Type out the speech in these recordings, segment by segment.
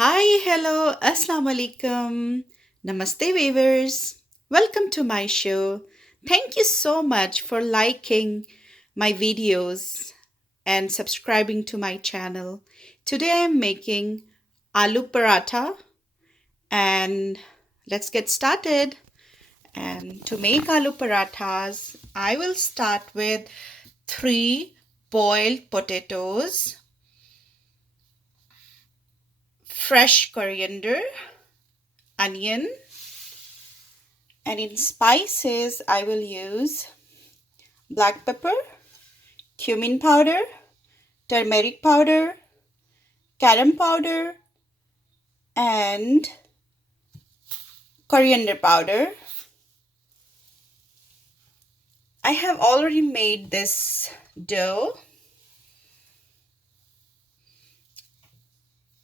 Hi, hello, assalamu alaikum, namaste, viewers. Welcome to my show. Thank you so much for liking my videos and subscribing to my channel. Today I am making aloo paratha and let's get started. And to make aloo parathas, I will start with 3 boiled potatoes, fresh coriander, onion, and in spices I will use black pepper, cumin powder, turmeric powder, garam powder, and coriander powder. I have already made this dough.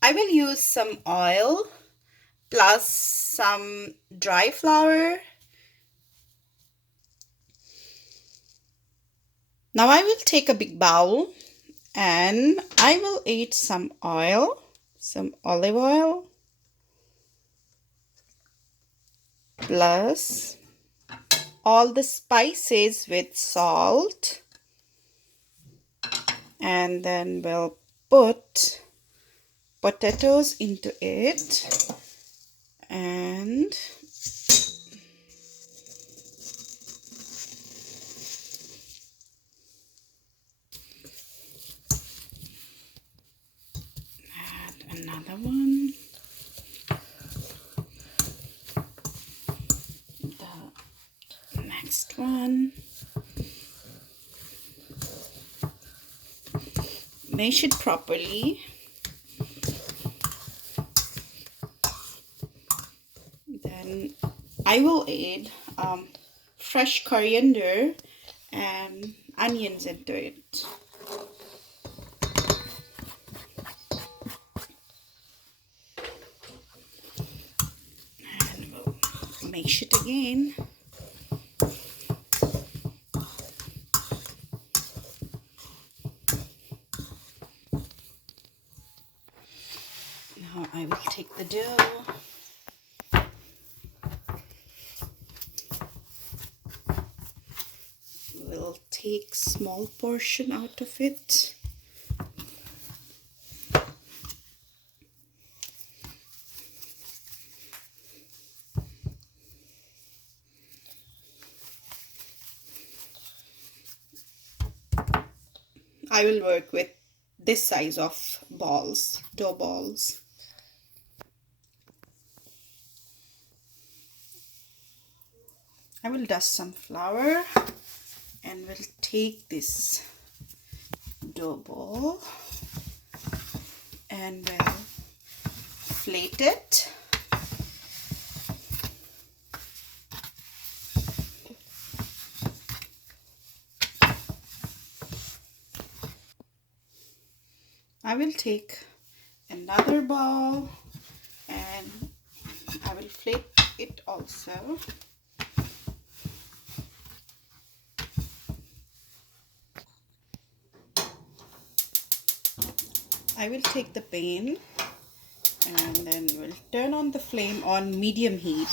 I will use some oil plus some dry flour. Now I will take a big bowl and I will add some oil, some olive oil, plus all the spices with salt, and then we'll put potatoes into it and add another one. The next one. Mash it properly. Then I will add fresh coriander and onions into it. And we'll mash it again. Now I will take the dough. We'll take small portion out of it. I will work with this size of balls, dough balls. I will dust some flour and we'll take this dough ball and we'll flate it. I will take another ball and I will flate it also. I will take the pan and then we'll turn on the flame on medium heat.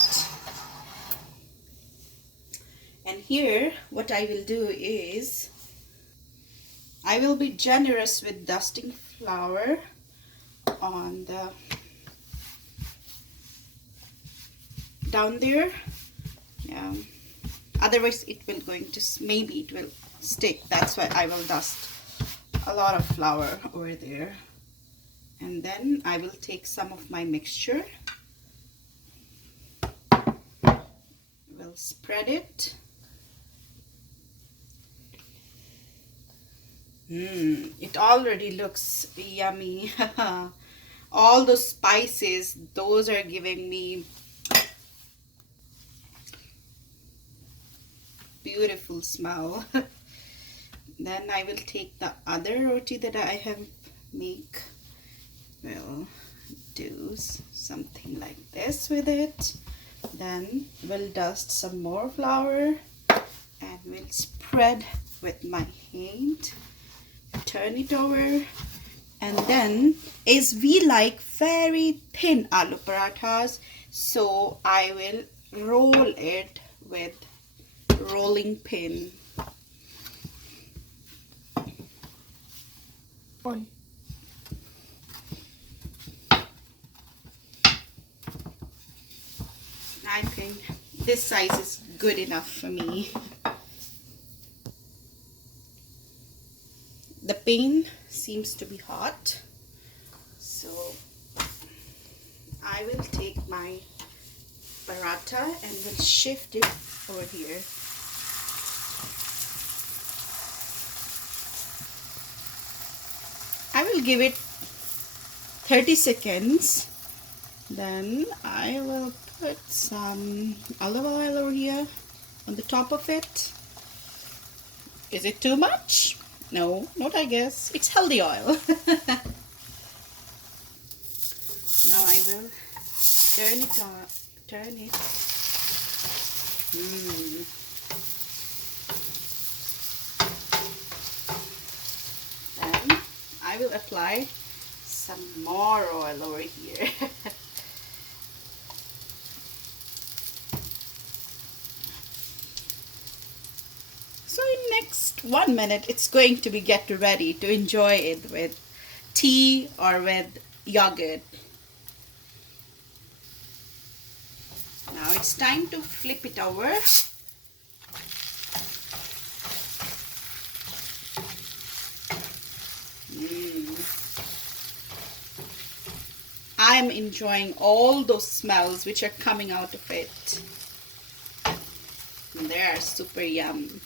And here what I will do is I will be generous with dusting flour on the down there. Otherwise it will going to, maybe it will stick. That's why I will dust a lot of flour over there. And then I will take some of my mixture. We'll spread it. It already looks yummy. All those spices, those are giving me beautiful smell. Then I will take the other roti that I have make. We'll do something like this with it. Then we'll dust some more flour and we'll spread with my hand. Turn it over And then is we like very thin aloo parathas, so I will roll it with rolling pin. On. I think this size is good enough for me. The pan seems to be hot, so I will take my paratha and will shift it over here. I will give it 30 seconds. Then I will put some olive oil over here on the top of it. Is it too much? No, not I guess. It's healthy oil. Now I will turn it on. Turn it. Then I will apply some more oil over here. So in next 1 minute, it's going to be get ready to enjoy it with tea or with yogurt. Now it's time to flip it over. I'm enjoying all those smells which are coming out of it. And they are super yum.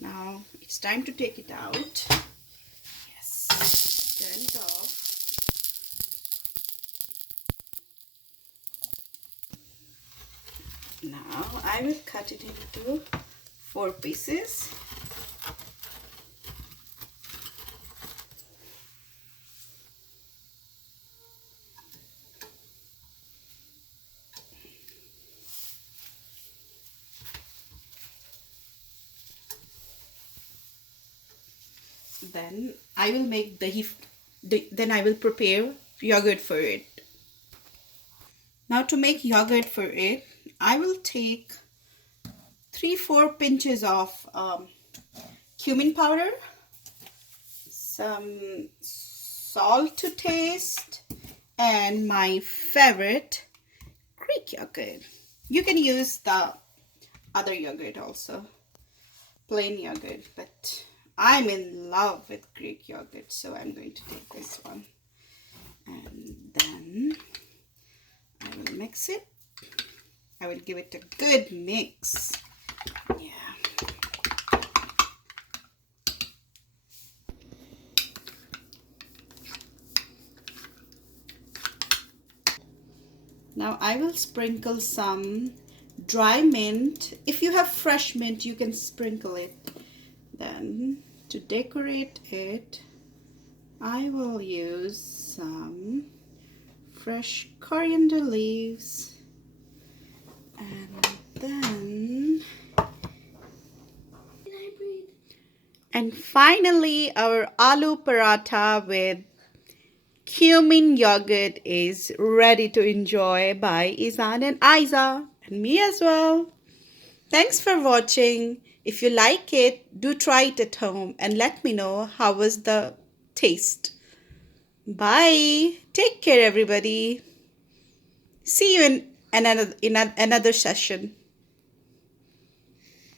Now it's time to take it out. Yes, turn it off. Now I will cut it into 4 pieces. Then I will make then I will prepare yogurt for it. Now to make yogurt for it, I will take 3-4 pinches of cumin powder, some salt to taste, and my favorite Greek yogurt. You can use the other yogurt also, plain yogurt, but I'm in love with Greek yogurt, so I'm going to take this one. And then I will mix it. I will give it a good mix. Yeah. Now I will sprinkle some dry mint. If you have fresh mint, you can sprinkle it. Then to decorate it, I will use some fresh coriander leaves. And then and finally our aloo paratha with cumin yogurt is ready to enjoy by Izan and Aiza and me as well. Thanks for watching. If you like it, do try it at home and let me know how was the taste. Bye. Take care everybody. See you in another session.